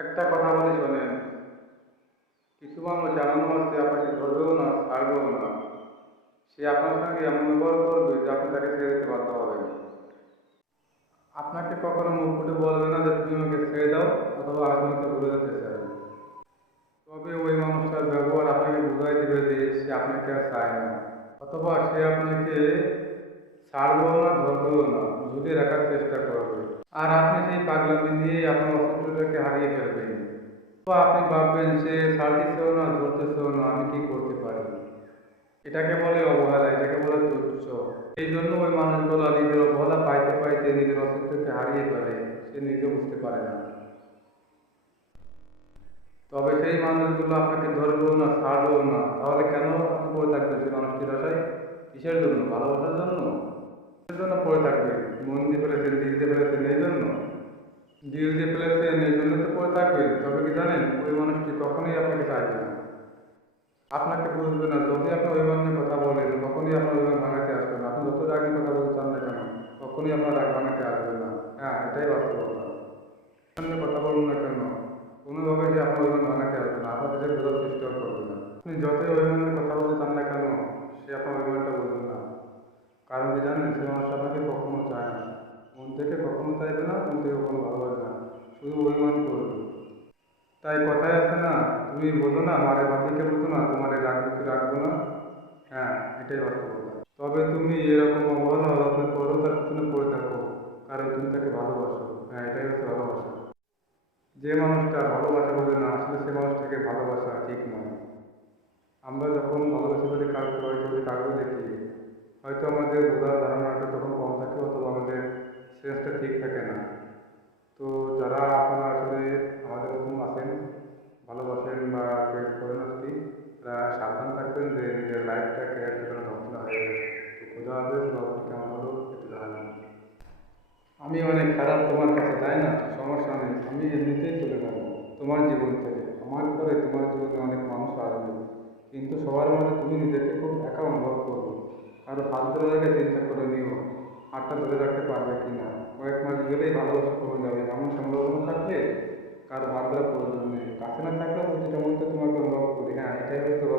একটা কথা বলি শোনেন। কিছু মানুষ এমন আছে আপনাকে ধরবেও না, ছাড়বেও না। সে আপনার সঙ্গে এমন ব্যবহার করবে যে আপনি তাকে ছেড়ে দিতে বাধ্য হবেন। আপনাকে কখনো মুখ ফুটে বলবে না যে তুমি আমাকে ছেড়ে দাও অথবা আমি তোমাকে ভুলে যেতে চাই। তবে ওই মানুষটার ব্যবহার আপনাকে বুঝাই দেবে যে সে আপনাকে আর চায় না। অথবা সে আপনাকে ছাড়বেও না, ধরবেও না ঝুলিয়ে রাখার চেষ্টা করবে। আর আপনি সেই পাগলামি দিয়ে আপনার হারিয়ে ফেলবেন তো আপনি ভাববেন সে ছাড়তেছেও না, ধরতেছেও না, আমি কি করতে পারি? এটাকে বলে অবহেলা, এটাকে বলে তুচ্ছ। এই জন্য ওই মানুষগুলো নিজের অবহেলা পাইতে পাইতে নিজের অস্তিত্বকে হারিয়ে ফেলে। সে নিজে বুঝতে পারে না। তবে সেই মানুষগুলো আপনাকে ধরবেও না, ছাড়বেও না। তাহলে কেন আপনি পড়ে থাকবেন? সেই মানুষটির আশায় কিসের জন্য? ভালোবাসার জন্য? জন্য পড়ে থাকবে? মন দিয়ে ফেলেছেন দিয়ে ফেলেছেন, এই জন্য? দিল দিয়ে ফেলেছেন তো তবে কি জানেন, ওই মানুষটি কখনোই আপনাকে চাইবে না। আপনাকে বুঝবে না, যদি আপনি ধরনের কথা বলেন, কখনোই আপনার ওই ভাঙাতে আসবে না। আপনি যত রাগের কথা বলতে চান না কেন, কখনোই আপনার রাগ ভাঙাতে আসবে না। হ্যাঁ এটাই বাস্তবতা। কথা বলুন না কেন, কোনোভাবে যে আপনার ওইমান ভাঙাতে আসবে না, আপনার কাছে বোঝার চেষ্টাও করবে না। আপনি যতই ওইমানের কথা বলতে চান না কেন, সে আপনার ওইমানটা বলবে না। কারণ কি জানেন, সে মানুষ আপনাকে কখনো চায় না। মন থেকে কখনো চাইবে না মন থেকে কখনো ভালোবাসবে না শুধু অভিমান করবে তাই কথায় আছে না, তুমি বোঝো না, মারে বাপিকে বোঝো না, তোমারে রাখব রাখব না। হ্যাঁ এটাই বাস্তবতা তবে তুমি এরকম অবহেলা অযত্ন করো, তার পিছনে পড়ে থাকো, কারণ তুমি তাকে ভালোবাসো। হ্যাঁ এটাই হচ্ছে ভালোবাসা। যে মানুষটা ভালোবাসা বোঝে না আসলে সে মানুষটাকে ভালোবাসা ঠিক নয়। আমরা যখন ভালোবাসি বলে কাউকে ওই কাগজে দেখি, হয়তো আমাদের আমি অনেক খারাপ তোমার কাছে, তাই না? সমস্যা নেই। আমি এমনিতেই চলে যাব। তোমার জীবন থেকে। আমার পরে তোমার জীবনে অনেক মানুষ আসবে। কিন্তু সবার মধ্যে তুমি নিজেকে খুব একা অনুভব করবে। আর হাত ধরে রেখে চিন্তা করে নিও। হাতটা ধরে রাখতে পারবে কি না? কয়েক মাস গেলেই ভালোবাসা কমে যাবে। এমন সম্ভাবনা থাকবে কার ভাত ধরা প্রয়োজন নেই। কাছে না থাকলে প্রতিটা মুহূর্তে তোমাকে অনুভব করি। হ্যাঁ এটাই হয়তো